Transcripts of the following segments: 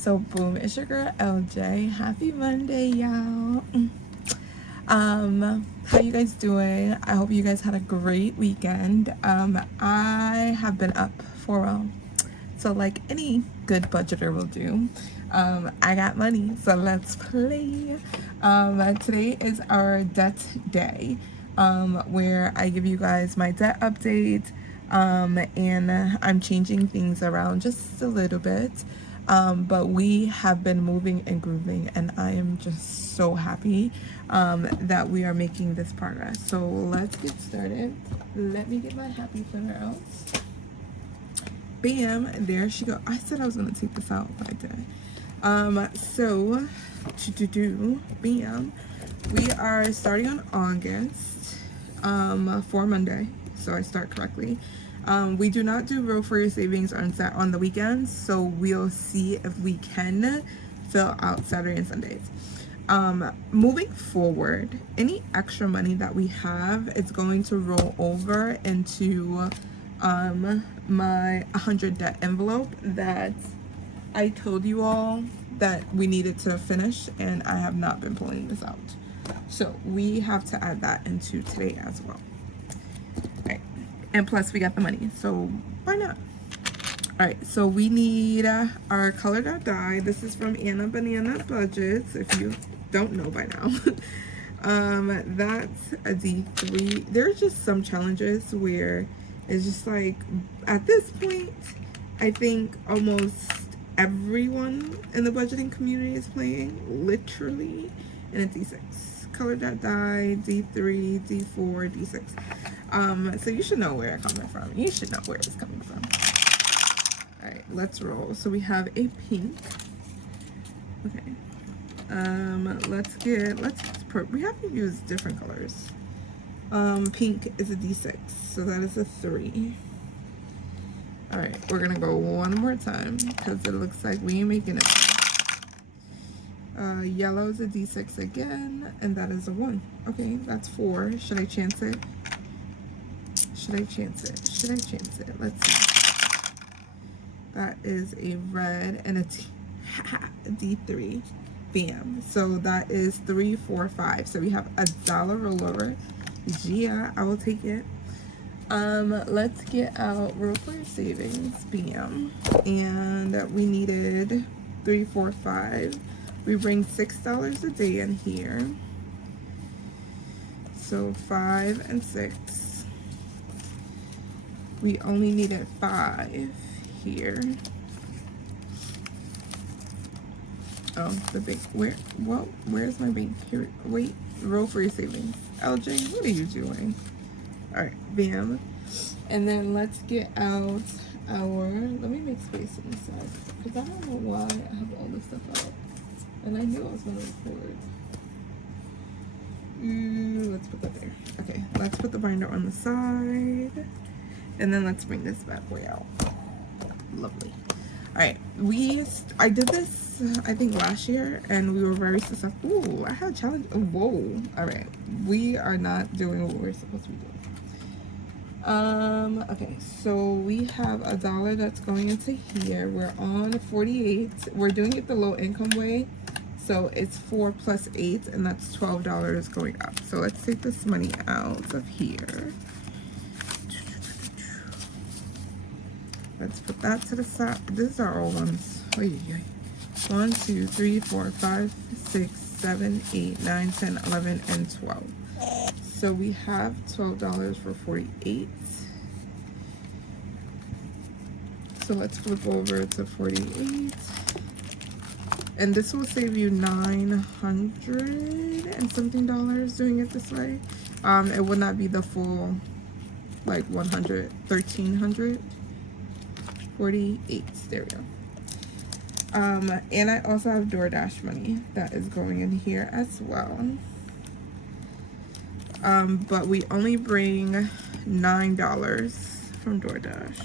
So boom, it's your girl LJ. Happy Monday, y'all. How you guys doing? I hope you guys had a great weekend. I have been up for a while. So like any good budgeter will do, I got money, so let's play. Today is our debt day, where I give you guys my debt update, and I'm changing things around just a little bit. But we have been moving and grooving, and I am just so happy that we are making this progress. So let's get started. Let me get my happy planner out. Bam, there she go. I said I was gonna take this out, but I didn't. So bam, we are starting on August for Monday, so I start correctly. We do not do roll for your savings on the weekends, so we'll see if we can fill out Saturday and Sundays. Moving forward, any extra money that we have is going to roll over into my 100 debt envelope that I told you all that we needed to finish, and I have not been pulling this out. So we have to add that into today as well. Right. And plus we got the money, so why not? All right, so we need our color dot die. This is from Anna Banana Budgets, if you don't know by now. That's a D3. There's just some challenges where it's just like, at this point, I think almost everyone in the budgeting community is playing, literally, and it's D6. Color dot die, D3, D4, D6. So you should know where it's coming from. You should know where it's coming from. All right, let's roll. So we have a pink. Okay. We have to use different colors. Pink is a D6, so that is a 3. All right, we're gonna go one more time because it looks like we ain't making it. Yellow is a D6 again, and that is a 1. Okay, that's 4. Should I chance it? Should I chance it? Should I chance it? Let's see. That is a red and a D3. Bam. So that is 3, 4, 5. So we have $1 rollover. Yeah, I will take it. Let's get out roll for your savings. Bam. And we needed 3, 4, 5. We bring $6 a day in here. So 5 and 6. We only needed 5 here. Oh, the bank. Where's my bank? Here, wait, roll for your savings. LJ, what are you doing? All right, bam. And then let's get out let me make space on the side, because I don't know why I have all this stuff out. And I knew I was gonna record. Let's put that there. Okay, let's put the binder on the side. And then let's bring this bad boy out. Lovely. All right, I did this, I think last year, and we were very successful. Ooh, I had a challenge. Oh, whoa. All right, we are not doing what we're supposed to be doing. Okay, so we have $1 that's going into here. We're on 48. We're doing it the low income way, so it's 4 plus 8, and that's $12 going up. So let's take this money out of here. Let's put that to the side. These are all ones. 1, 2, 3, 4, 5, 6, 7, 8, 9, 10, 11, and 12. So we have $12 for 48. So let's flip over to 48. And this will save you $900 and something doing it this way. It would not be the full, like 100, 1300. 48. There we go. And I also have DoorDash money that is going in here as well. But we only bring $9 from DoorDash.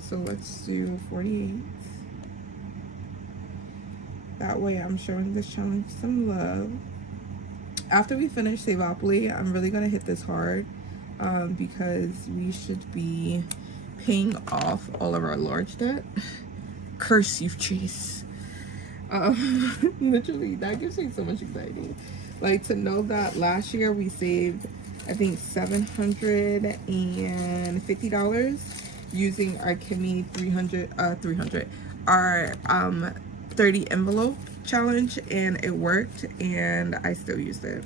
So let's do 48. That way I'm showing this challenge some love. After we finish Savopoly, I'm really gonna hit this hard, because we should be paying off all of our large debt. Curse you, Chase. Literally, that gives me so much anxiety. Like, to know that last year we saved, I think, $750 using our Kimmy 300 our 30 envelope challenge, and it worked, and I still used it.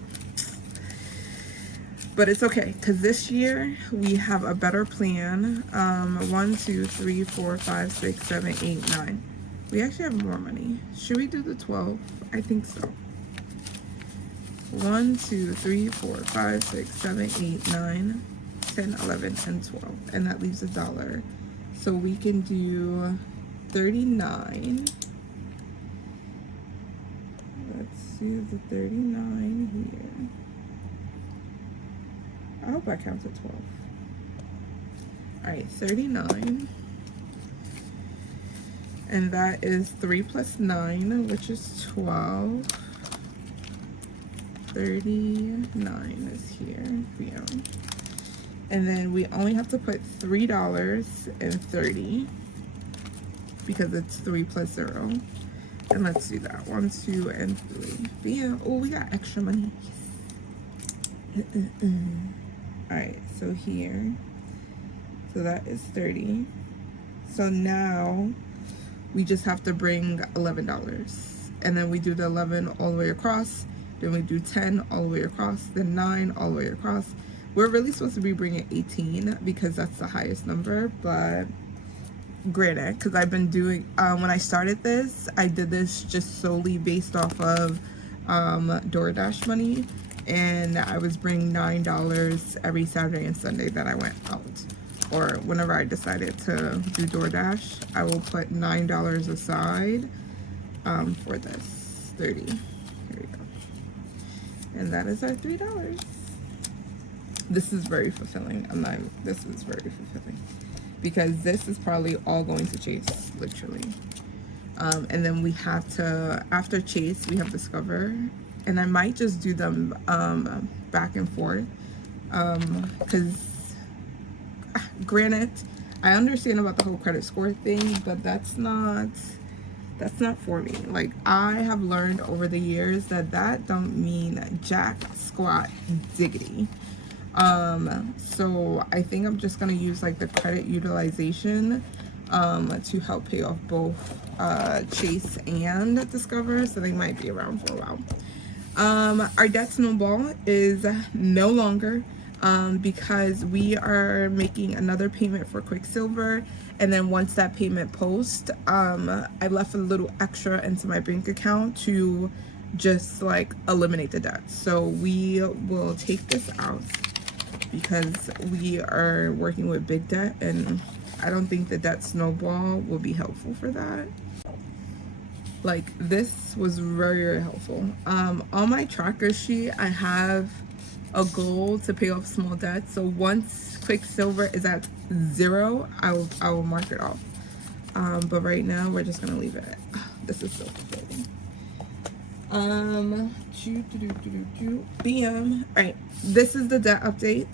But it's okay, because this year we have a better plan. 1, 2, 3, 4, 5, 6, 7, 8, 9. We actually have more money. Should we do the 12? I think so. 1, 2, 3, 4, 5, 6, 7, 8, 9, 10, 11, and 12. And that leaves $1. So we can do 39. Let's do the 39 here. I hope I counted 12. All right, 39. And that is 3 plus 9, which is 12. 39 is here. Yeah. And then we only have to put $3.30 because it's 3 plus 0. And let's do that. 1, 2, and 3. Bam. Oh, we got extra money. Yes. Alright, so here. So that is 30. So now we just have to bring $11. And then we do the 11 all the way across. Then we do 10 all the way across. Then 9 all the way across. We're really supposed to be bringing 18 because that's the highest number. But granted, because I've been doing, when I started this, I did this just solely based off of DoorDash money. And I was bringing $9 every Saturday and Sunday that I went out. Or whenever I decided to do DoorDash, I will put $9 aside for this. 30. Here we go. And that is our $3. This is very fulfilling. This is very fulfilling. Because this is probably all going to Chase, literally. And then we have to, after Chase, we have Discover. And I might just do them back and forth, because granted, I understand about the whole credit score thing, but that's not for me. Like, I have learned over the years that don't mean jack squat diggity. So I think I'm just gonna use like the credit utilization to help pay off both Chase and Discover, so they might be around for a while. Our debt snowball is no longer, because we are making another payment for Quicksilver, and then once that payment posts, I left a little extra into my bank account to just like eliminate the debt. So we will take this out because we are working with big debt, and I don't think the debt snowball will be helpful for that. Like, this was very, very helpful. On my tracker sheet, I have a goal to pay off small debt. So once Quicksilver is at 0, I will mark it off. But right now, we're just gonna leave it. This is so fulfilling. Bam. All right, this is the debt update.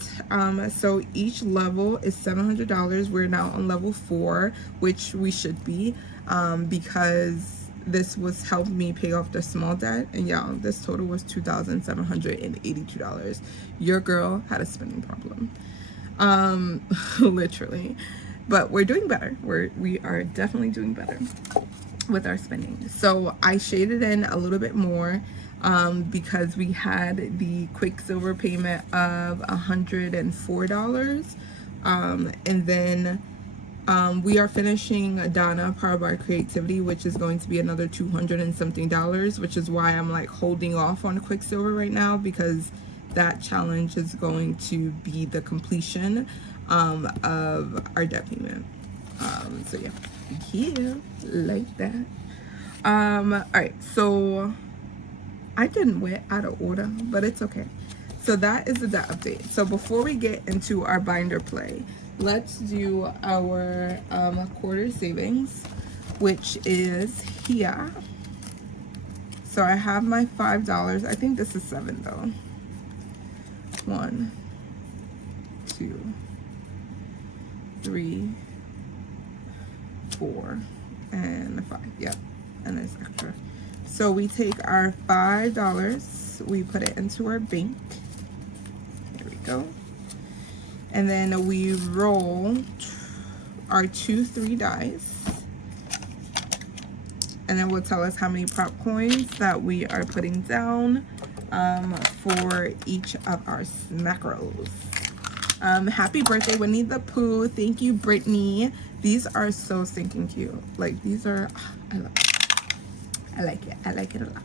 So each level is $700. We're now on level 4, which we should be, because this was helping me pay off the small debt, and y'all, this total was $2,782. Your girl had a spending problem, literally. But we're doing better. We are definitely doing better with our spending. So I shaded in a little bit more because we had the Quicksilver payment of $104, and then we are finishing Donna, Powered by Creativity, which is going to be another $200 and something, which is why I'm like holding off on Quicksilver right now, because that challenge is going to be the completion of our debt payment. So yeah, like that. All right, so I didn't went out of order, but it's okay. So that is the debt update. So before we get into our binder play, let's do our quarter savings, which is here. So I have my $5. I think this is 7 though. 1, 2, 3, 4, and 5. Yep, and it's extra. So we take our $5, we put it into our bank. There we go. And then we roll our 2 3 dice. And then will tell us how many prop coins that we are putting down for each of our Smackerels. Happy birthday, Winnie the Pooh. Thank you, Brittany. These are so stinking cute. Like, these are, I love it. I like it. I like it a lot.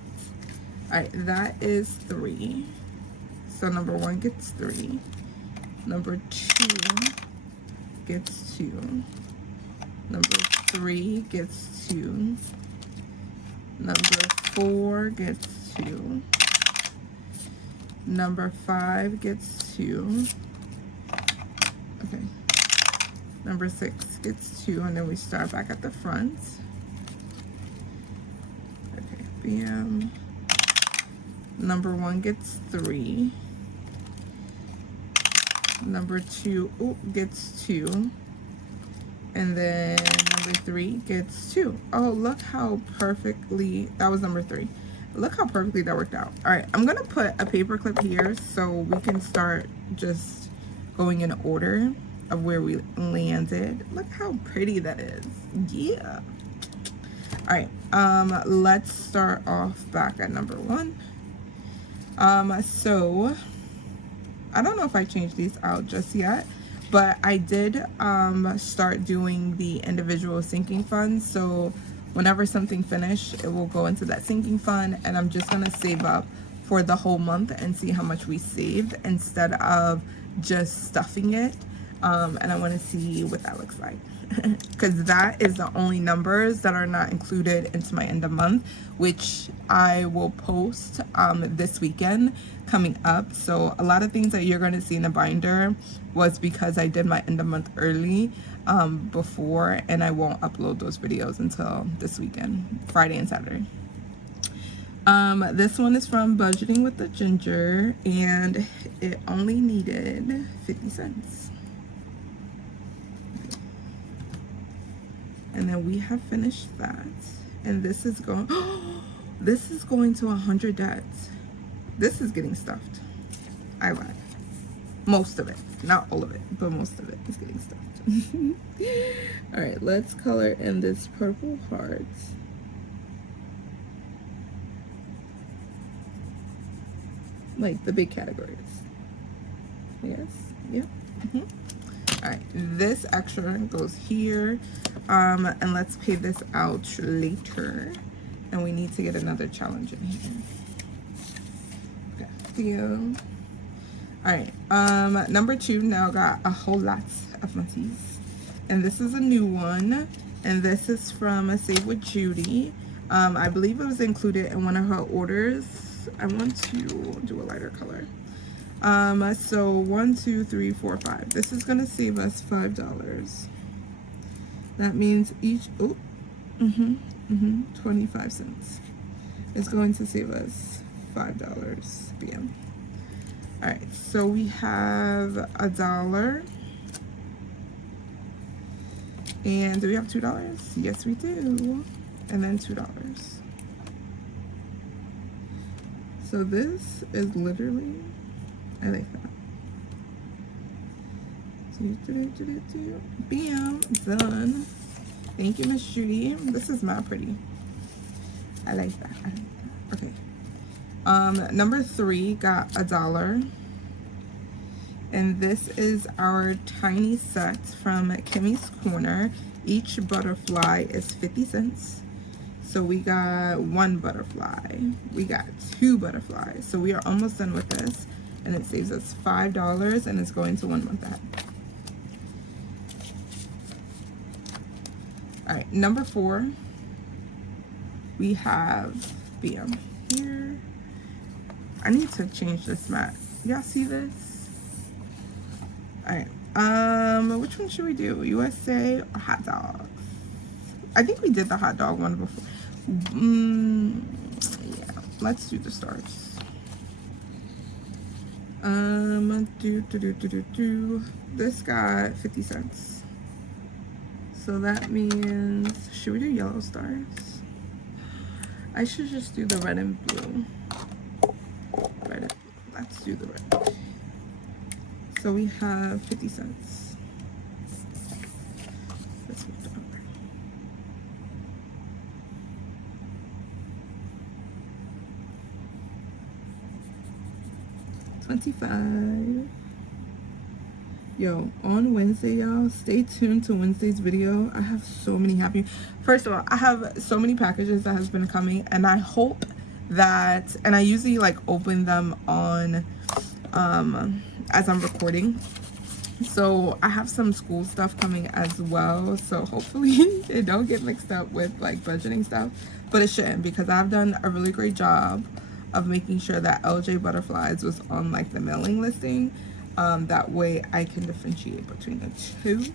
All right, that is 3. So number 1 gets 3. Number 2 gets 2. Number 3 gets 2. Number 4 gets 2. Number 5 gets 2. Okay. Number 6 gets 2, and then we start back at the front. Okay, bam. Number 1 gets 3. Number 2 gets 2. And then number 3 gets 2. Oh, look how perfectly, that was number 3. Look how perfectly that worked out. All right, I'm gonna put a paper clip here so we can start just going in order of where we landed. Look how pretty that is. Yeah. All right, let's start off back at number 1. So I don't know if I changed these out just yet, but I did start doing the individual sinking funds. So whenever something finished, it will go into that sinking fund, and I'm just gonna save up for the whole month and see how much we saved instead of just stuffing it. And I want to see what that looks like, because that is the only numbers that are not included into my end of month, which I will post this weekend coming up. So a lot of things that you're going to see in the binder was because I did my end of month early before, and I won't upload those videos until this weekend, Friday and Saturday. This one is from Budgeting with the Ginger, and it only needed 50 cents. And then we have finished that, and this is going this is going to 100 debts. This is getting stuffed. I lied. Most of it, not all of it, but most of it is getting stuffed. All right, let's color in this purple heart. Like the big categories. Yes. Yep. All right, this extra goes here, and let's pay this out later, and we need to get another challenge in here. Okay, all right, number 2 now got a whole lot of monkeys, and this is a new one, and this is from Save with Judy. I believe it was included in one of her orders. I want to do a lighter color. So 1 2 3 4 5. This is gonna save us $5. That means each 25 cents is going to save us $5. Bam. All right, so we have $1, and do we have $2? Yes, we do. And then $2. So this is literally, I like that. Bam, done. Thank you, Miss Judy. This is not pretty. I like that. I like that. Okay. Number 3 got $1. And this is our tiny set from Kimmy's Corner. Each butterfly is 50 cents. So we got 1 butterfly. We got 2 butterflies. So we are almost done with this. And it saves us $5, and it's going to 1 month ahead. All right, number 4, we have bam here. I need to change this mat. Y'all see this? All right, which one should we do? USA or hot dogs? I think we did the hot dog one before. Yeah, let's do the stars. This got 50 cents. So that means, should we do yellow stars? I should just do the red and blue. Red and blue. Let's do the red. So we have 50 cents. Let's move it over. $25. Yo, on Wednesday, y'all, stay tuned to Wednesday's video. I have so many happy, first of all, I have so many packages that has been coming, and I hope that, and I usually like open them on as I'm recording, so I have some school stuff coming as well, so hopefully it don't get mixed up with like budgeting stuff, but it shouldn't, because I've done a really great job of making sure that LJ'sButterflies was on like the mailing listing. That way I can differentiate between the two.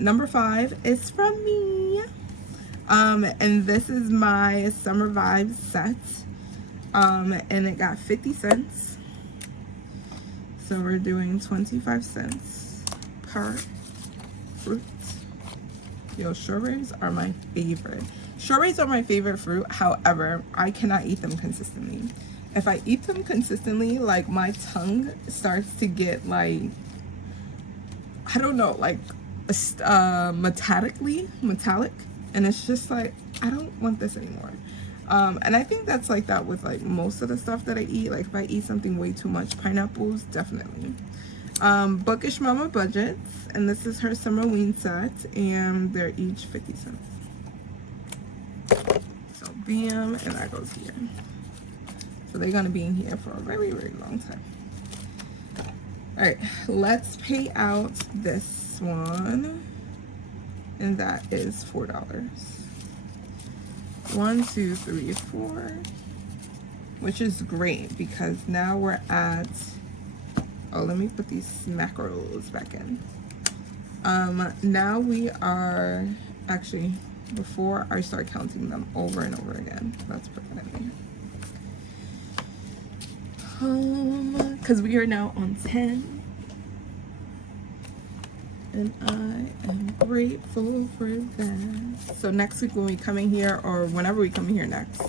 Number 5 is from me. And this is my Summer Vibes set. And it got 50 cents. So we're doing 25 cents per fruit. Yo, strawberries are my favorite. Strawberries are my favorite fruit. However, I cannot eat them consistently. If I eat them consistently, like my tongue starts to get like, I don't know, like metallic, and it's just like, I don't want this anymore. And I think that's like that with like most of the stuff that I eat. Like if I eat something way too much, pineapples, definitely. Bookish Mama Budgets, and this is her summer ween set, and they're each 50 cents. So bam, and that goes here. So they're gonna be in here for a very, very long time. All right, let's pay out this one, and that is $4. 1, 2, 3, 4, which is great because now we're at, oh, let me put these Smackerels back in. Now we are, actually, before I start counting them over and over again, let's put that in here. Because we are now on 10, and I am grateful for that. So next week when we come in here, or whenever we come in here next,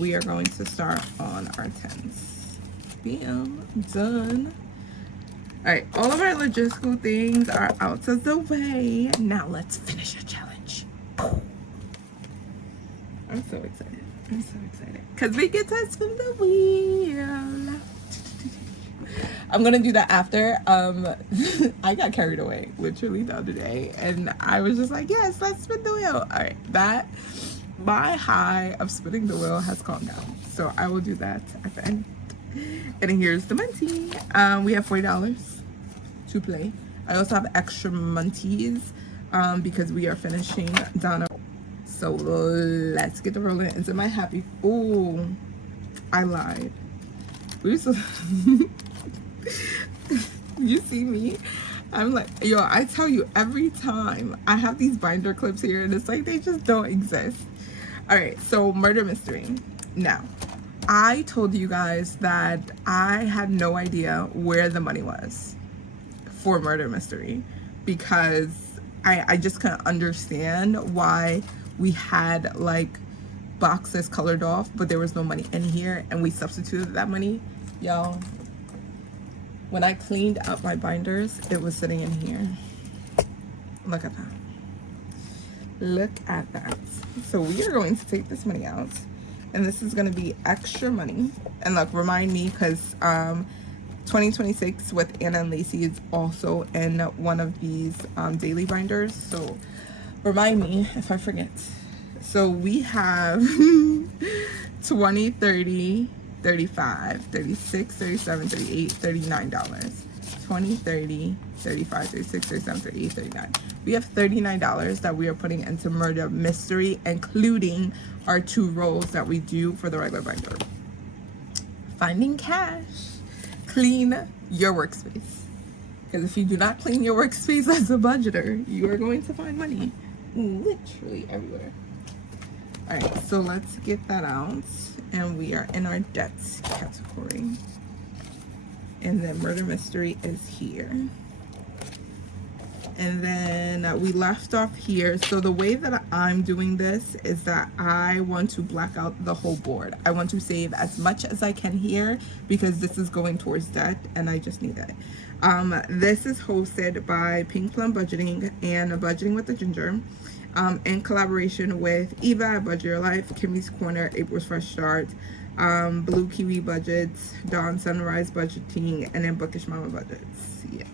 we are going to start on our 10s. Bam, done. All right, all of our logistical things are out of the way. Now let's finish the challenge. I'm so excited. I'm so excited because we get to spin the wheel. I'm gonna do that after. I got carried away literally the other day, and I was just like, yes, let's spin the wheel. All right, that my high of spinning the wheel has calmed down, so I will do that at the end. And here's the money. We have $40 to play. I also have extra monties because we are finishing Donna. So let's get the rolling into my happy. Oh, I lied. We so you see me, I'm like, yo, I tell you every time I have these binder clips here, and it's like they just don't exist. All right, so murder mystery. Now, I told you guys that I had no idea where the money was for murder mystery because I just couldn't understand why we had like boxes colored off, but there was no money in here, and we substituted that money. Y'all, when I cleaned up my binders, it was sitting in here. Look at that. Look at that. So we are going to take this money out, and this is going to be extra money. And look, remind me, because 2026 with Anna and Lacey is also in one of these daily binders, so remind me if I forget. So we have 20, 30, 35, 36, 37, 38, $39. 20, 30, 35, 36, 37, 38, 39. We have $39 that we are putting into murder mystery, including our 2 rolls that we do for the regular binder. Finding cash. Clean your workspace. Because if you do not clean your workspace as a budgeter, you are going to find money literally everywhere. All right, so let's get that out, and we are in our debts category, and then murder mystery is here. And then we left off here. So the way that I'm doing this is that I want to black out the whole board. I want to save as much as I can here because this is going towards debt and I just need it. This is hosted by Pink Plum Budgeting and Budgeting with the Ginger, in collaboration with Eva at Budget Your Life, Kimmy's Corner, April's Fresh Start, Blue Kiwi Budgets, Dawn Sunrise Budgeting, and then Bookish Mama Budgets. Yeah.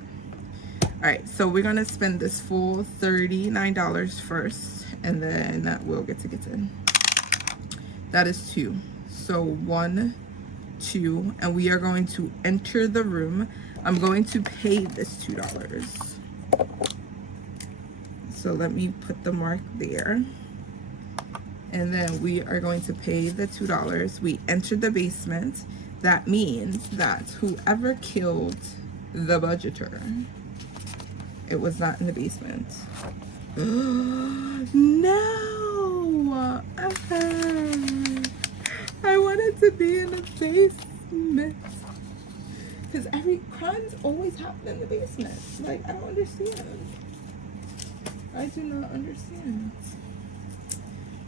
Alright, so we're gonna spend this full $39 first, and then we'll get to in. That is 2. So 1, 2, and we are going to enter the room. I'm going to pay this $2. So let me put the mark there. And then we are going to pay the $2. We entered the basement. That means that whoever killed the budgeter, it was not in the basement. No! I wanted to be in the basement. Because crimes always happen in the basement. Like, I don't understand. I do not understand.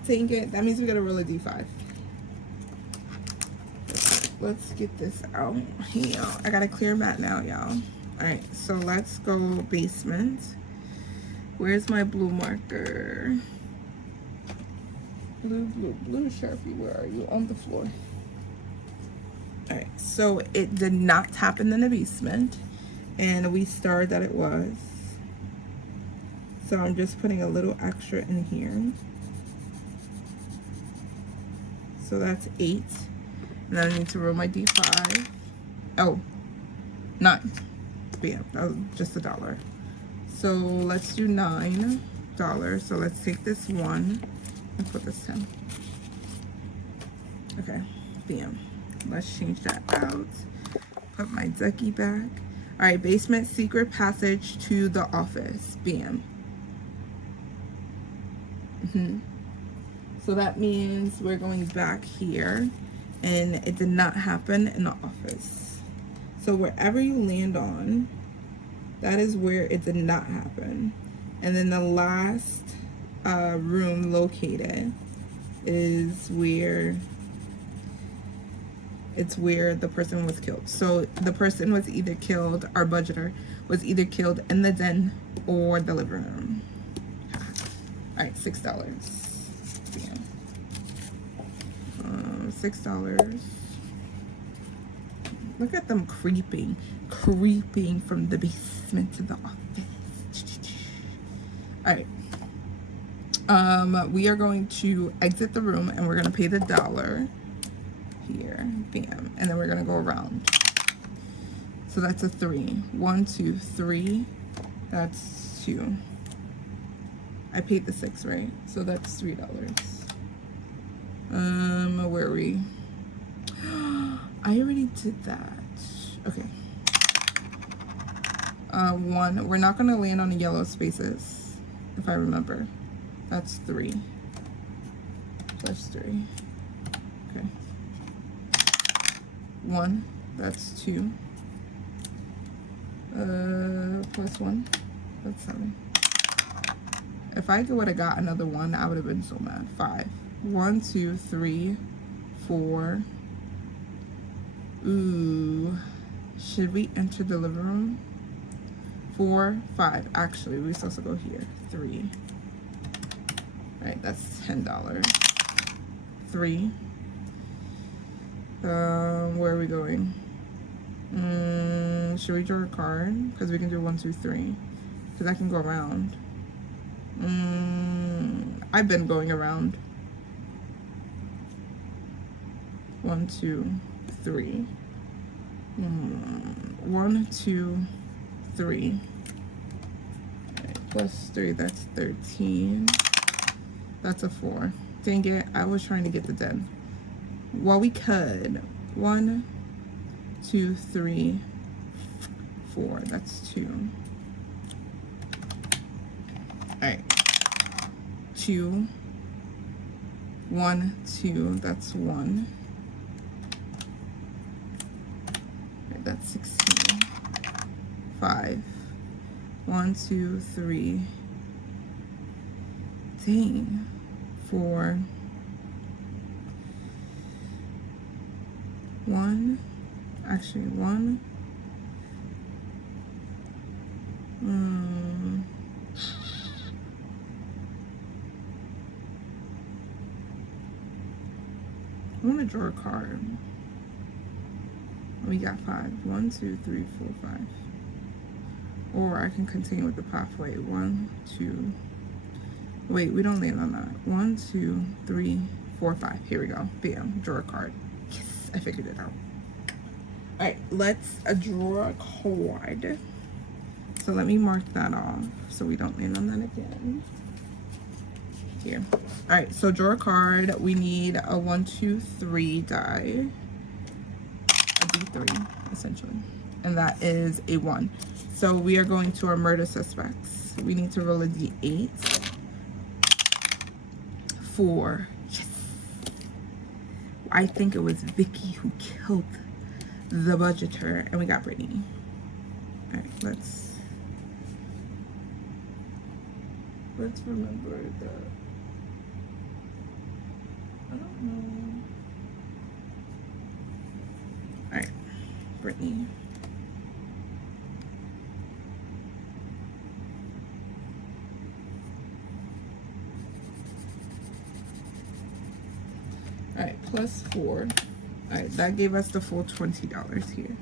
Take it. That means we gotta roll a D5. Let's get this out here. I got a clear mat now, y'all. Alright, so let's go basement. Where's my blue marker? Blue Sharpie, where are you? On the floor. Alright, so it did not happen in the basement. And we starred that it was. So I'm just putting a little extra in here. So that's 8. And then I need to roll my D5. Oh, 9. Bam, that was just $1. So let's do $9. So let's take this 1 and put this 10. Okay, bam. Let's change that out. Put my ducky back. All right, basement secret passage to the office. Bam. So that means we're going back here, and it did not happen in the office. So wherever you land on, that is where it did not happen. And then the last room located is where the person was killed. So the person was either killed, our budgeter was either killed in the den or the living room. All right, $6. Yeah. $6. Look at them creeping from the basement to the office. All right. We are going to exit the room and we're going to pay the $1 here. Bam. And then we're going to go around. So that's a 3. 1, 2, 3. That's 2. I paid the 6, right? So that's $3. Where are we? I already did that. Okay. 1. We're not gonna land on the yellow spaces, if I remember. That's 3. Plus 3. Okay. 1. That's 2. Plus 1. That's 7. If I would have got another 1, I would have been so mad. 5. 1, 2, 3, 4. Ooh. Should we enter the living room? 4, 5. Actually, we're supposed to go here. 3. Right, that's $10. 3. Where are we going? Should we draw a card? Because we can do 1, 2, 3. Because I can go around. I've been going around. 1, 2, 3. 1, 2, 3. Okay, plus 3, that's 13. That's a 4. Dang it, I was trying to get the 10. Well, we could. 1, 2, 3, 4. That's 2. Alright. 2. 1, 2. That's 1. Right, that's 16. 5. 1, 2, 3. Dang. 4. 1. Actually, 1. I want to draw a card. We got 5. 1, 2, 3, 4, 5. Or I can continue with the pathway. 1, 2. Wait, we don't land on that. 1, 2, 3, 4, 5. Here we go. Bam. Draw a card. Yes, I figured it out. All right, let's draw a card. So let me mark that off so we don't land on that again. Here. All right, so draw a card. We need a 1, 2, 3 die. A D3, essentially. And that is a 1. So we are going to our murder suspects. We need to roll a D8. 4. Yes. I think it was Vicky who killed the budgeter, and we got Brittany. All right, let's remember the. I don't know. All right, Brittany. All right, plus 4. All right, that gave us the full $20 here.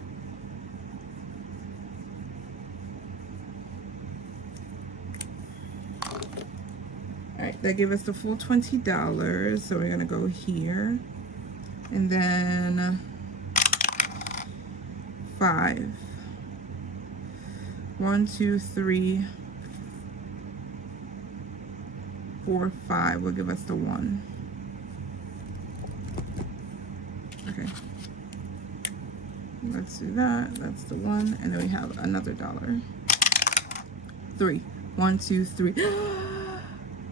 All right, that gave us the full $20. So we're gonna go here, and then 5. 1, 2, 3, 4, 5 will give us the 1. Okay, let's do that. That's the 1, and then we have another $1. 3. 1, 2, 3.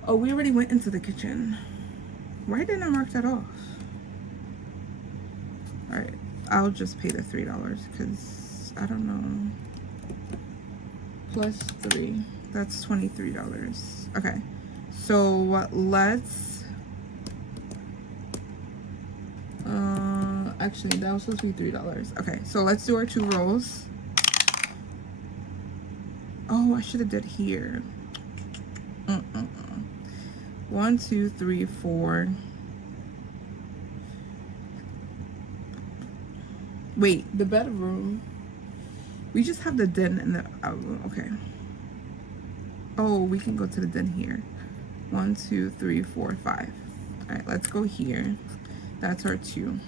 Oh, we already went into the kitchen. Why didn't I mark that off? All right, I'll just pay the $3 because I don't know. Plus 3, that's $23. Okay, so let's. Actually, that was supposed to be $3. Okay, so let's do our 2 rolls. Oh, I should have did here. 1, 2, 3, 4. Wait, the bedroom. We just have the den and the. Oh, okay. Oh, we can go to the den here. 1, 2, 3, 4, 5. All right, let's go here. That's our 2.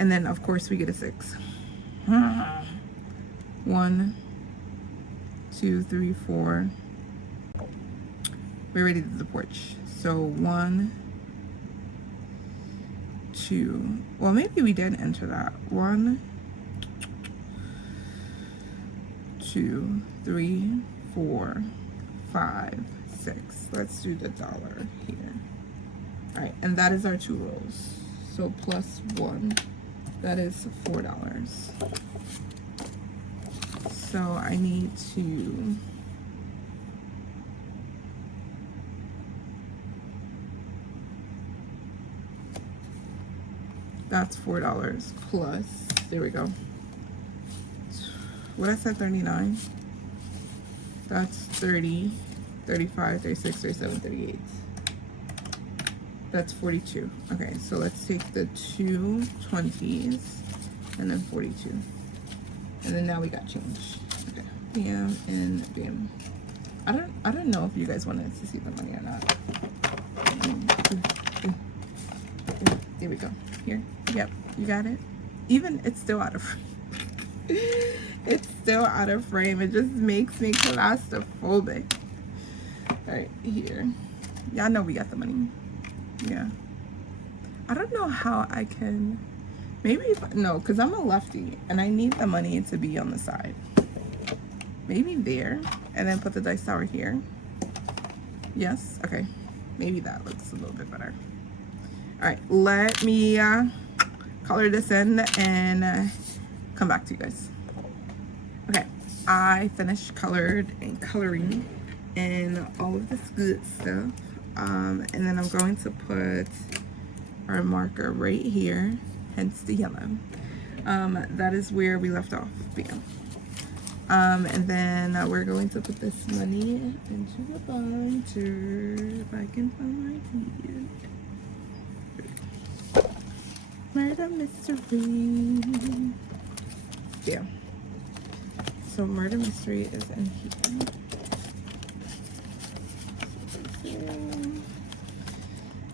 And then, of course, we get a 6. 1, 2, 3, 4. We already did the porch. So 1, 2. Well, maybe we did enter that. 1, 2, 3, 4, 5, 6. Let's do the $1 here. All right, and that is our 2 rolls. So plus 1. That is $4. So I need to. That's $4 plus. There we go. What I said, 39. That's 30, 35, 36, 37, 38. That's 42. Okay, so let's take the 2 20s and then 42. And then now we got change. Okay. Bam and bam. I don't know if you guys wanted to see the money or not. There we go. Here. Yep, you got it. Even it's still out of frame. It's still out of frame. It just makes me claustrophobic. Alright, here. Y'all know we got the money. Yeah. I don't know how I can. Maybe if, no, because I'm a lefty and I need the money to be on the side. Maybe there, and then put the dice tower here. Yes. Okay. Maybe that looks a little bit better. All right. Let me color this in and come back to you guys. Okay. I finished colored and coloring and all of this good stuff. And then I'm going to put our marker right here, hence the yellow. That is where we left off. Bam. And then we're going to put this money into a binder, if I can find my keys. Murder mystery. Yeah. So murder mystery is in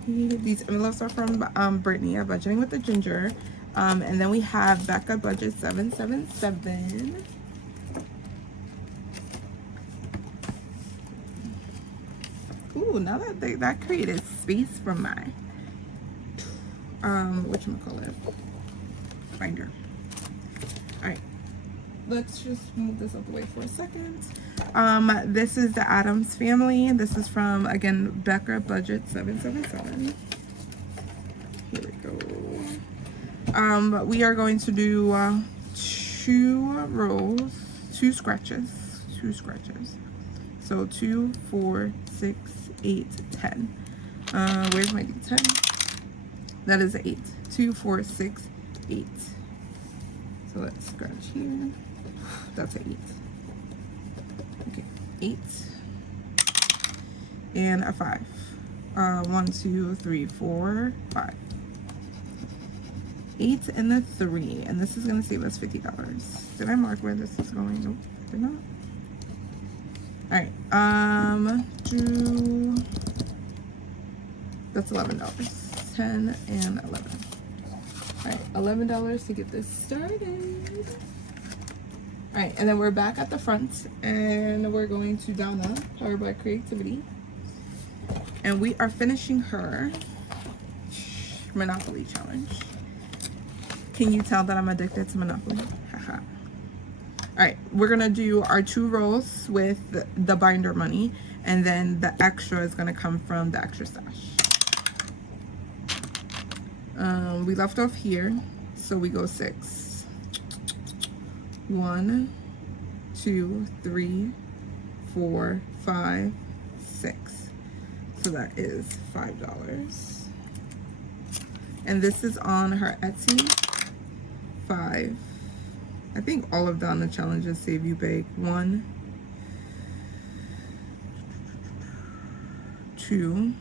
here. These envelopes are from Brittany at Budgeting with the Ginger. And then we have Becca Budget 777. Ooh, now that created space for my whatchamacallit, binder. Alright, let's just move this out the way for a second. This is the Addams Family. This is from, again, Becca Budget 777. Here we go. We are going to do 2 rows, 2 scratches. So 2, 4, 6, 8, 10. Where's my D10? That is 8. 2, 4, 6, 8. So let's scratch here. That's 8. Okay, 8. And a 5. 1, 2, 3, 4, 5. 8 and a 3. And this is going to save us $50. Did I mark where this is going? Nope, did not. Alright, that's $11. 10 and 11. Alright, $11 to get this started. Alright, and then we're back at the front and we're going to Donna, Powered by Creativity. And we are finishing her Monopoly challenge. Can you tell that I'm addicted to Monopoly? Haha. Alright, we're gonna do our 2 rolls with the binder money, and then the extra is gonna come from the extra stash. We left off here, so we go 6. 1, 2, 3, 4, 5, 6. So that is $5. And this is on her Etsy. 5. I think all of Donna challenges save you big. 1, 2,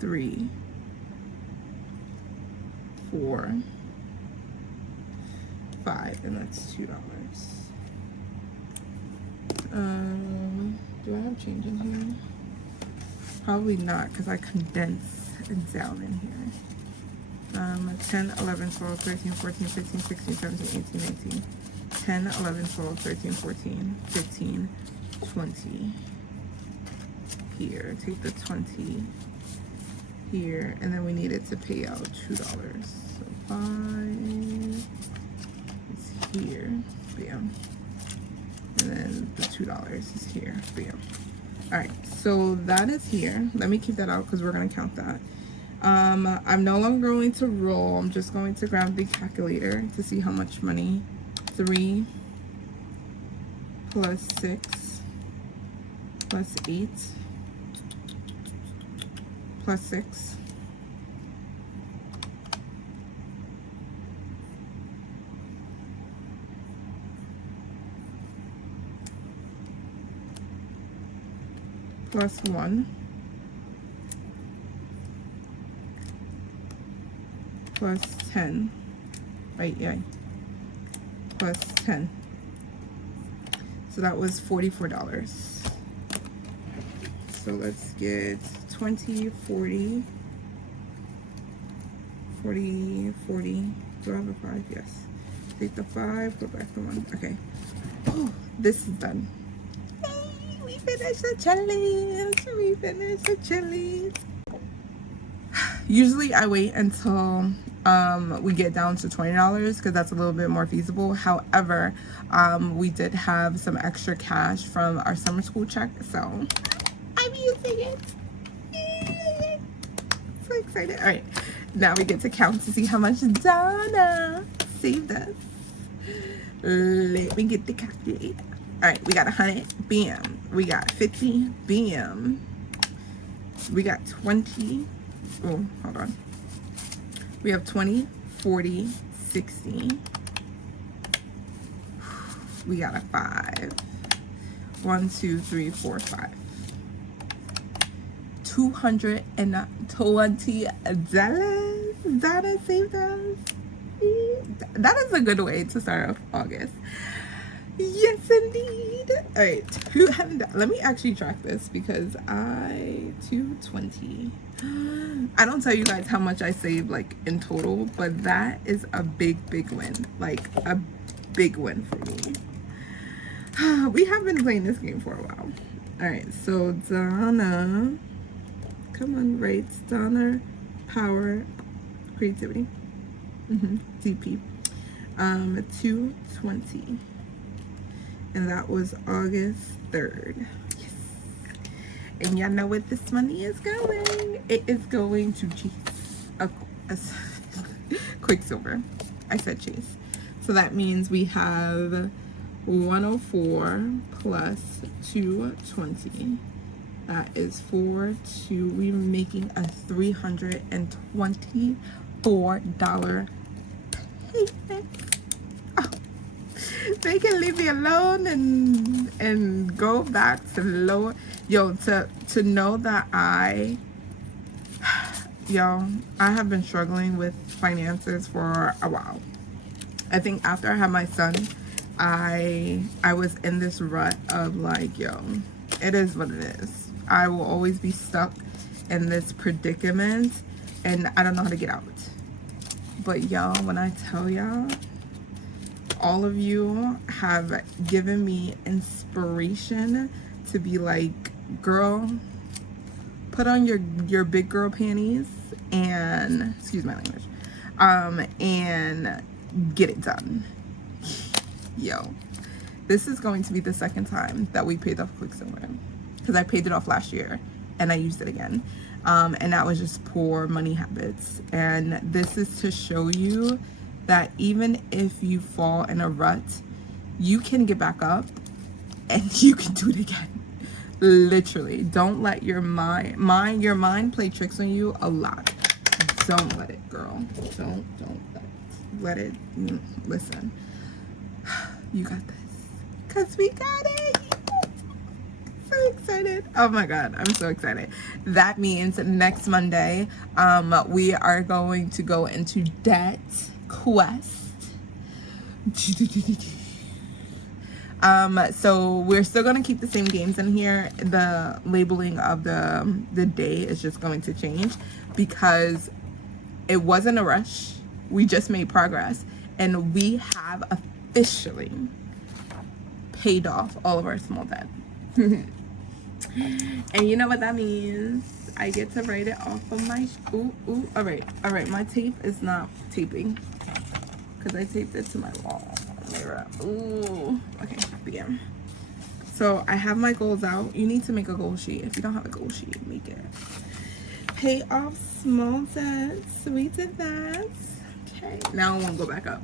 3, 4, 5, and that's $2. Do I have change in here? Probably not, because I condense it down in here. 10, 11, 12, 13, 14, 15, 16, 17, 18, 19. 10, 11, 12, 13, 14, 15, 20. Here, take the 20 here, and then we need it to pay out $2. So 5 is here, bam. And then the $2 is here, bam. Alright, so that is here. Let me keep that out because we're going to count that. I'm no longer going to roll. I'm just going to grab the calculator to see how much money. 3 plus 6 plus 8 plus 6 plus 1 plus 10, right? Yeah, plus 10. So that was $44. So let's get 20, 40, 40, 40. Do I have a 5? Yes. Take the 5, go back to 1. Okay. Oh, this is done. Hey, we finished the challenge. We finished the challenge. Usually I wait until we get down to $20 because that's a little bit more feasible. However, we did have some extra cash from our summer school check, so I'm using it. So excited. All right, now we get to count to see how much Donna saved us. Let me get the calculator. All right, we got 100, bam. We got 50, bam. We got 20. Oh, hold on. We have 20, 40, 60. We got a 5. 1, 2, 3, 4, 5. $220. Donna saved us. That is a good way to start off August. Yes, indeed. All right, 200. Let me actually track this because 220. I don't tell you guys how much I saved like in total, but that is a big win. Like a big win for me. We have been playing this game for a while. All right, so Donna, come on, right? Donna, power, creativity. DP. 220. And that was August 3rd. Yes. And y'all know what this money is going. It is going to Chase. Quicksilver. I said Chase. So that means we have 104 plus 220. That is we're making a $324 payment. They can leave me alone and go back to lower. Yo, to know that I have been struggling with finances for a while. I think after I had my son, I was in this rut of like, yo, it is what it is. I will always be stuck in this predicament and I don't know how to get out. But y'all, when I tell y'all, all of you have given me inspiration to be like, girl, put on your big girl panties and, excuse my language, and get it done. Yo, this is going to be the second time that we paid off Quicksilver, because I paid it off last year and I used it again. And that was just poor money habits. And this is to show you that even if you fall in a rut, you can get back up and you can do it again. Literally, don't let your mind play tricks on you a lot. Don't let it, girl. Don't let it. Listen, you got this, cause we got it. So excited. Oh my god, I'm so excited. That means next Monday we are going to go into debt quest. So we're still going to keep the same games in here. The labeling of the day is just going to change because it wasn't a rush. We just made progress and we have officially paid off all of our small debt. And you know what that means? I get to write it off of my all right, my tape is not taping because I taped it to my wall mirror. Ooh, okay, begin. So I have my goals out. You need to make a goal sheet. If you don't have a goal sheet, make it. Pay off small debts. We did that. Okay, now I won't go back up.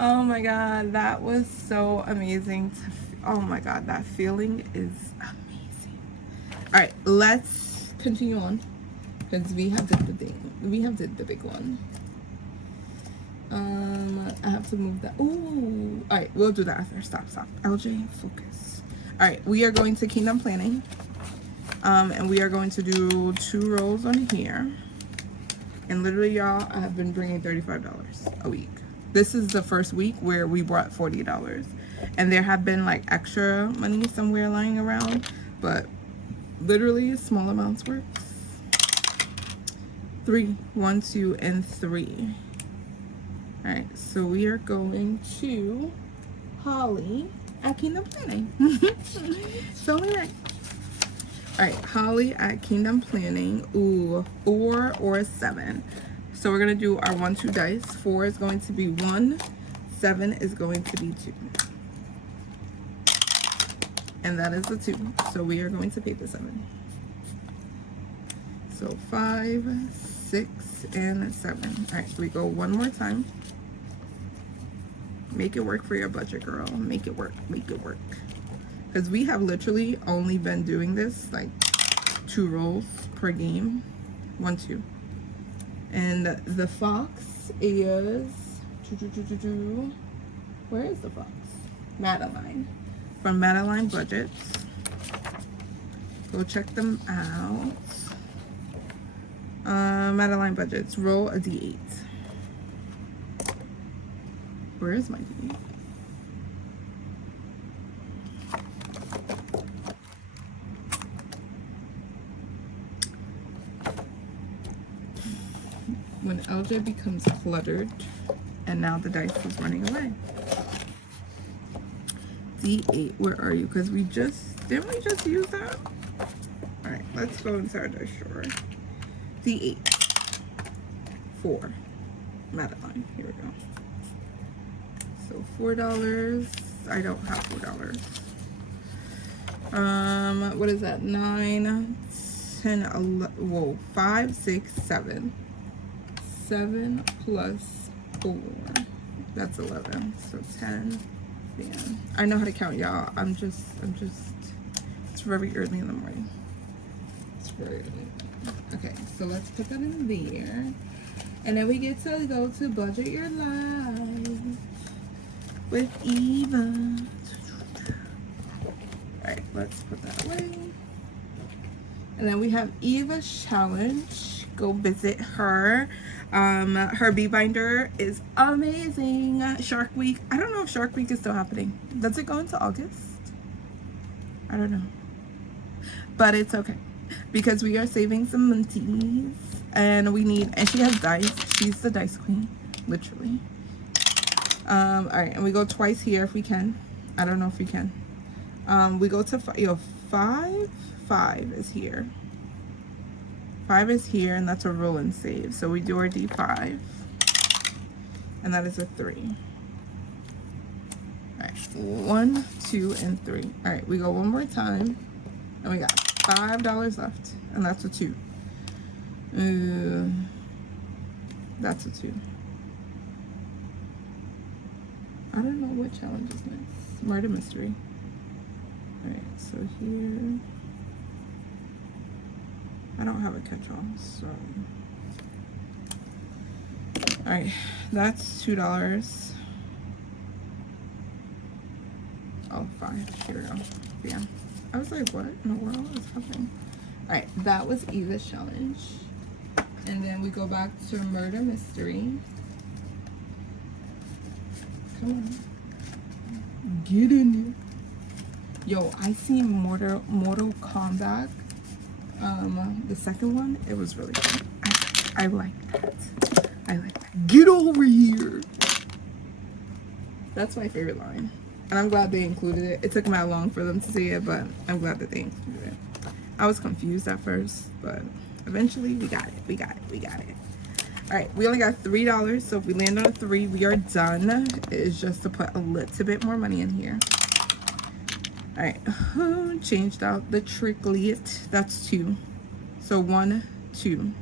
Oh my god, that was so amazing. Oh my god, that feeling is amazing. All right, let's continue on because we have did the thing. We have did the big one. I have to move that. Ooh, all right, we'll do that after. Stop. LJ, focus. All right, we are going to Kingdom Planning, and we are going to do 2 rows on here. And literally, y'all, I have been bringing $35 a week. This is the first week where we brought $40, and there have been like extra money somewhere lying around, but literally small amounts works. 3, 1, 2, and 3. All right, so we are going to Holly at Kingdom Planning. It's only right. All right, Holly at Kingdom Planning. Ooh, 4 or 7. So we're gonna do our 1, 2 dice. 4 is going to be 1. 7 is going to be 2. And that is a 2. So we are going to pay the 7. So 5, 6, and 7. All right, we go one more time. Make it work for your budget, girl. Make it work. Make it work. Because we have literally only been doing this like 2 rolls per game. 1, 2. And the fox is... Where is the fox? Madeline. From Madeline Budgets. Go check them out. Madeline Budgets. Roll a D8. Where is my D8? When LJ becomes cluttered, and now the dice is running away. D8, where are you? Because we didn't we just use that? All right, let's go into our dice drawer. D8, 4, Madeline, here we go. So $4, I don't have $4. What is that? 9, 10, 11, whoa, 5, 6, 7. 7 plus 4, that's 11. So 10. Yeah, I know how to count, y'all. I'm just. It's very early in the morning. It's very early. Okay, so let's put that in there, and then we get to go to Budget Your Life with Eva. All right, let's put that away. And then we have Eva's challenge. Go visit her. Her bee binder is amazing. Shark Week. I don't know if Shark Week is still happening. Does it go into August? I don't know. But it's okay. Because we are saving some monties. And we need, and she has dice. She's the dice queen. Literally. Alright, and we go twice here if we can. I don't know if we can. We go to 5. 5 is here. 5 is here, and that's a roll and save. So we do our D5, and that is a 3. All right, 1, 2, and 3. All right, we go one more time, and we got $5 left, and that's a 2. That's a 2. I don't know what challenge is next. Murder mystery. All right, so here. I don't have a catch-all, so. All right, that's $2. Oh, 5. Here we go. Yeah. I was like, what in the world is happening? All right, that was Eva's challenge. And then we go back to Murder Mystery. Come on. Get in there. Yo, I see Mortal Kombat. The second one, it was really good. I like that. I like that. Get over here. That's my favorite line. And I'm glad they included it. It took me that long for them to say it, but I'm glad that they included it. I was confused at first, but eventually we got it. We got it. We got it. All right, we only got $3. So if we land on a 3, we are done. It's just to put a little bit more money in here. All right, changed out the tricklet. That's 2. So 1, 2.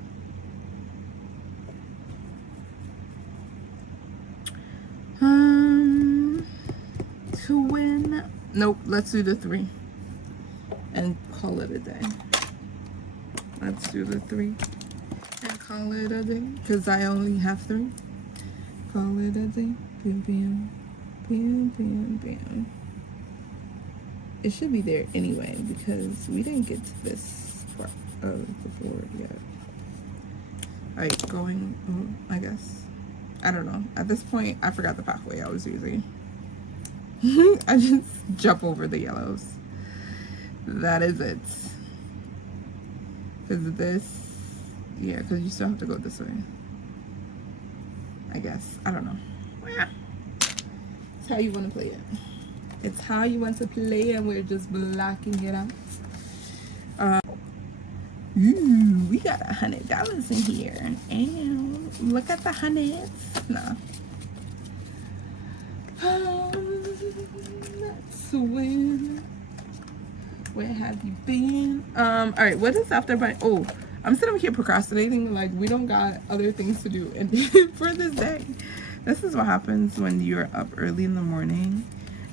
To win. Nope, let's do the 3 and call it a day. Let's do the 3 and call it a day, because I only have 3. Call it a day. Bam, bam, bam, bam, bam. It should be there anyway, because we didn't get to this part of the board yet. Like going, I guess. I don't know. At this point, I forgot the pathway I was using. I just jump over the yellows. That is it. Because this, yeah, because you still have to go this way. I guess. I don't know. It's how you want to play it. It's how you want to play, and we're just blocking it out. We got $100 in here. And look at the hundreds. No. Let's win. Where have you been? All right, what is after by? Oh, I'm sitting here procrastinating like we don't got other things to do and for this day. This is what happens when you're up early in the morning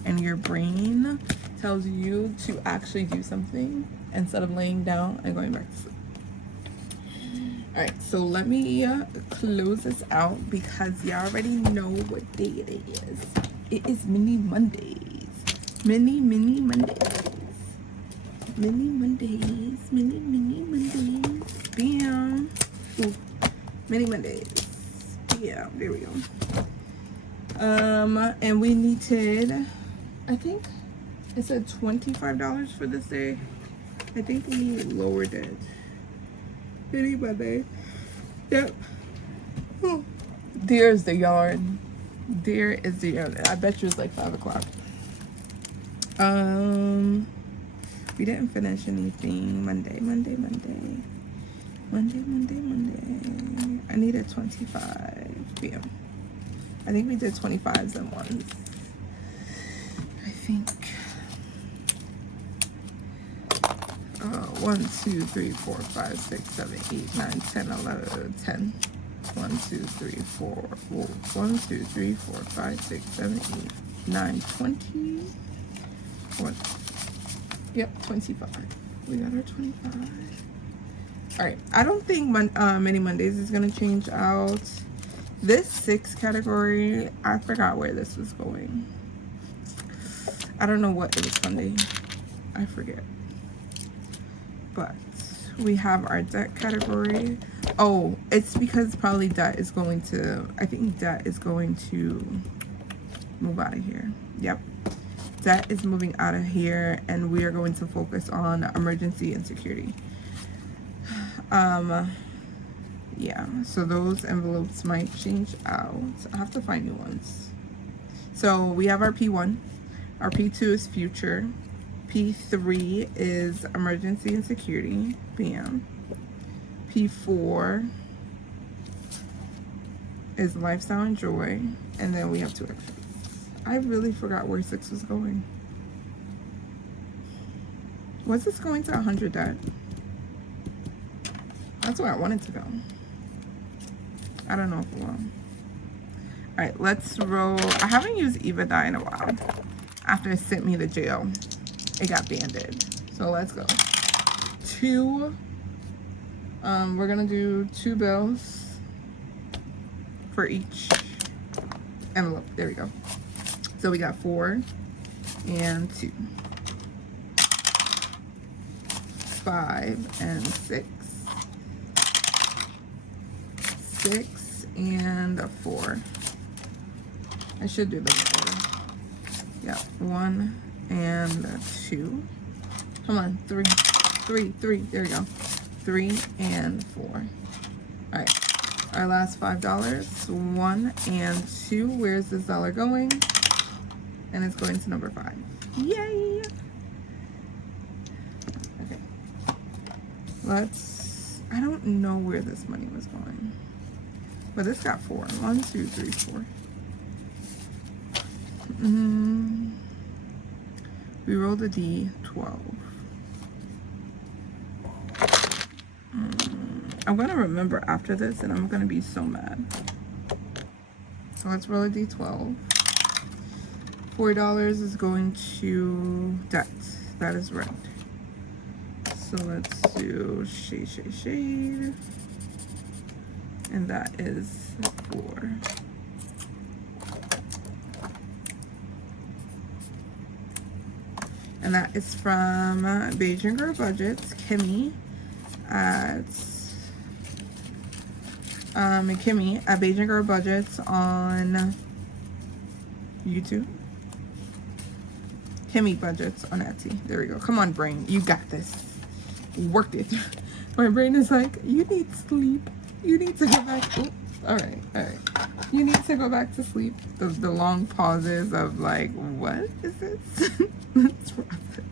and your brain tells you to actually do something instead of laying down and going back to sleep. All right, so let me close this out because you already know what day it is. It is Mini Mondays. Mini Mondays. Mini Mondays. Mini Mondays. Bam. Ooh. Mini Mondays. Yeah, there we go. And we needed, I think it said $25 for this day. I think we lowered it. Mini Monday. Yep. Oh. There is the yard. There is the yard. I bet you it's like 5 o'clock. We didn't finish anything. Monday. I needed 25 p.m. I think we did 25s and ones. I think 1, 2, 3, 4, 5, 6, 7, 8, 9, 10, 11, 10. 1, 2, 3, 4. 1, 2, 3, 4, 5, 6, 7, 8, 9, 20. What? Yep, 25. We got our 25. All right. I don't think Mini Mondays is gonna change out. This 6 category, I forgot where this was going. I don't know what it was funding. I forget. But we have our debt category. Oh, it's because probably debt is going to, I think debt is going to move out of here. Yep. Debt is moving out of here and we are going to focus on emergency and security. Yeah, so those envelopes might change out. I have to find new ones. So we have our P1. Our P2 is future. P3 is emergency and security. Bam. P4 is lifestyle and joy. And then we have 2 extras. I really forgot where 6 was going. Was this going to 100 debt? That's where I wanted to go. I don't know if it will. Alright, let's roll. I haven't used Eva Die in a while. After it sent me to jail, it got banded. So let's go. 2. We're gonna do 2 bills for each envelope. There we go. So we got 4 and 2. 5 and 6. 6 and a 4. I should do the order. Yeah, 1 and 2. Come on, 3. There we go. 3 and 4. All right, our last $5. 1 and 2. Where's this dollar going? And it's going to number 5. Yay! Okay. I don't know where this money was going. But this got 4. 1, 2, 3, 4. We rolled a D12. I'm gonna remember after this and I'm gonna be so mad. So let's roll a D12. $4 is going to debt. That is right. So let's do shade. And that is 4. And that is from Beijing Girl Budgets, Kimmy at Beijing Girl Budgets on YouTube. Kimmy Budgets on Etsy. There we go. Come on, brain. You got this. Worked it. My brain is like, you need sleep. You need to go back. Oops. All right. You need to go back to sleep. The long pauses of like, what is this? Let's process.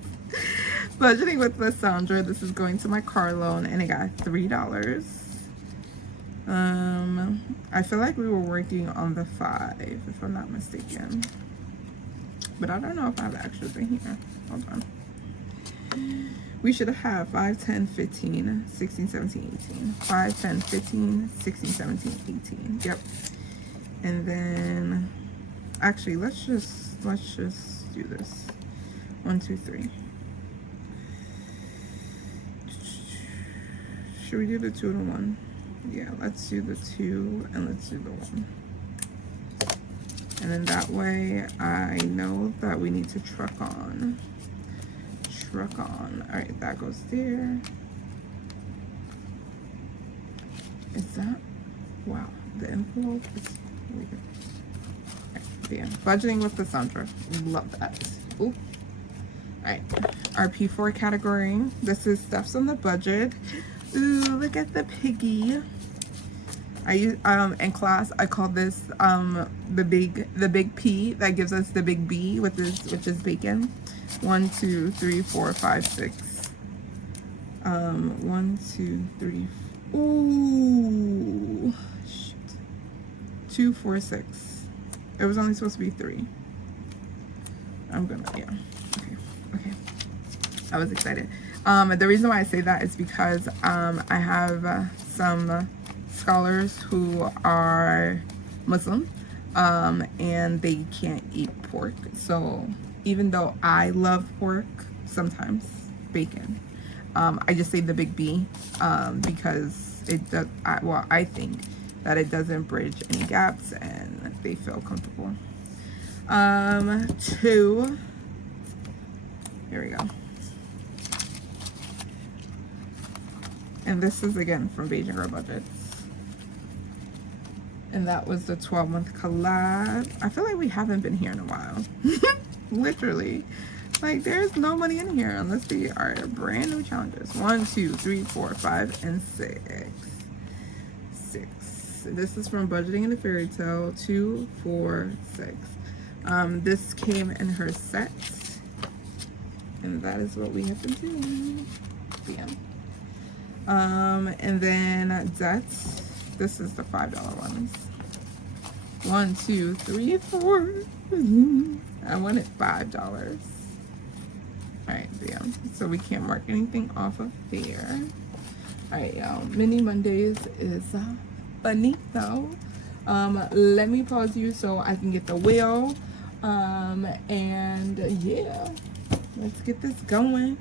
Budgeting with Lissandra. This is going to my car loan, and it got $3. I feel like we were working on the 5, if I'm not mistaken. But I don't know if I have extras in here. Hold on. We should have 5, 10, 15, 16, 17, 18. 5, 10, 15, 16, 17, 18. Yep. And then, actually, let's just do this. 1, 2, 3. Should we do the 2 and 1? Yeah, let's do the 2 and let's do the 1. And then that way I know that we need to truck on. Truck on. All right, that goes there. Is that? Wow, the envelope is weird. All right, yeah, budgeting with Cassandra. Love that. Ooh. All right, our P4 category. This is stuff's on the budget. Ooh, look at the piggy. I use in class I call this the big P that gives us the big B which is bacon. 1, 2, 3, 4, 5, 6. 1, 2, 3. Ooh, shit. 2, 4, 6. It was only supposed to be 3. I'm gonna okay. I was excited. The reason why I say that is because I have some scholars who are Muslim and they can't eat pork. So even though I love pork, sometimes bacon, I just say the big B because it does. I think that it doesn't bridge any gaps and they feel comfortable. 2. Here we go. And this is again from Beijing Girl Budgets. And that was the 12-month collab. I feel like we haven't been here in a while. Literally. Like, there's no money in here unless they are brand new challenges. 1, 2, 3, 4, 5, and 6. 6. This is from Budgeting in the Fairy Tale. 2, 4, 6. This came in her set. And that is what we have been doing. Damn. And then debts. This is the $5 ones. 1, 2, 3, 4. I wanted $5. All right, damn. So we can't mark anything off of there. All right, y'all. Mini Mondays is bonito. Let me pause you so I can get the wheel. And yeah, let's get this going.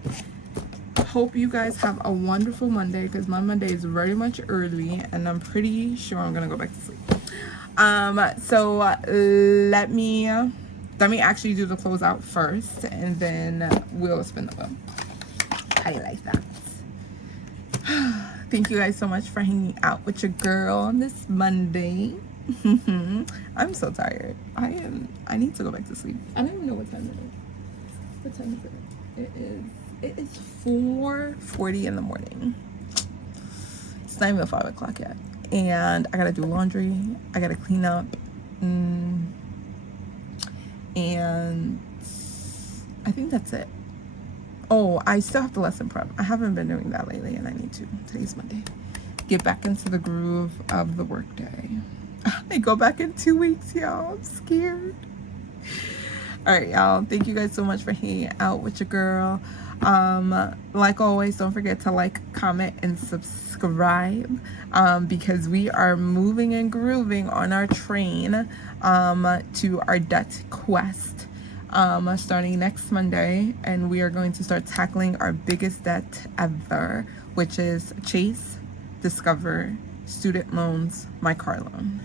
Hope you guys have a wonderful Monday because my Monday is very much early and I'm pretty sure I'm gonna go back to sleep. So let me actually do the closeout first and then we'll spin the wheel. How you like that? Thank you guys so much for hanging out with your girl on this Monday. I'm so tired. I need to go back to sleep. I don't even know what time it is. What time is it? It is 4:40 in the morning. It's not even 5 o'clock yet. And I gotta do laundry. I gotta clean up. And I think that's it. Oh, I still have the lesson prep. I haven't been doing that lately and I need to. Today's Monday. Get back into the groove of the workday. I go back in 2 weeks, y'all. I'm scared. All right, y'all. Thank you guys so much for hanging out with your girl. Like always, don't forget to like, comment, and subscribe because we are moving and grooving on our train to our debt quest starting next Monday, and we are going to start tackling our biggest debt ever, which is Chase, Discover, student loans, my car loan.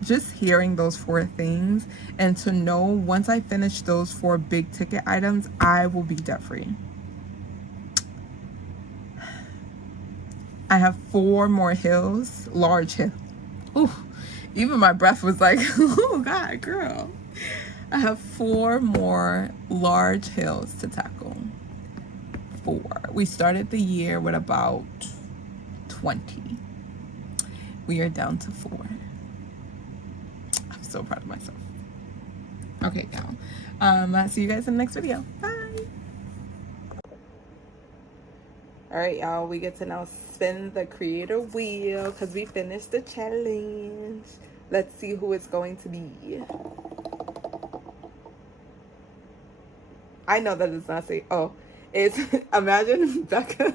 Just hearing those 4 things and to know once I finish those 4 big ticket items, I will be debt free. I have 4 more hills, large hills. Ooh, even my breath was like, oh God, girl. I have 4 more large hills to tackle. 4. We started the year with about 20. We are down to 4. So proud of myself. Okay, y'all. See you guys in the next video. Bye. All right, y'all. We get to now spin the creator wheel because we finished the challenge. Let's see who it's going to be. I know that does not say. Oh, It's imagine Becca.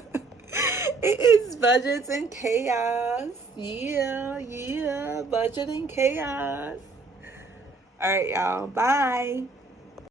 It is budgets and chaos. Yeah, yeah, budget and chaos. All right, y'all. Bye.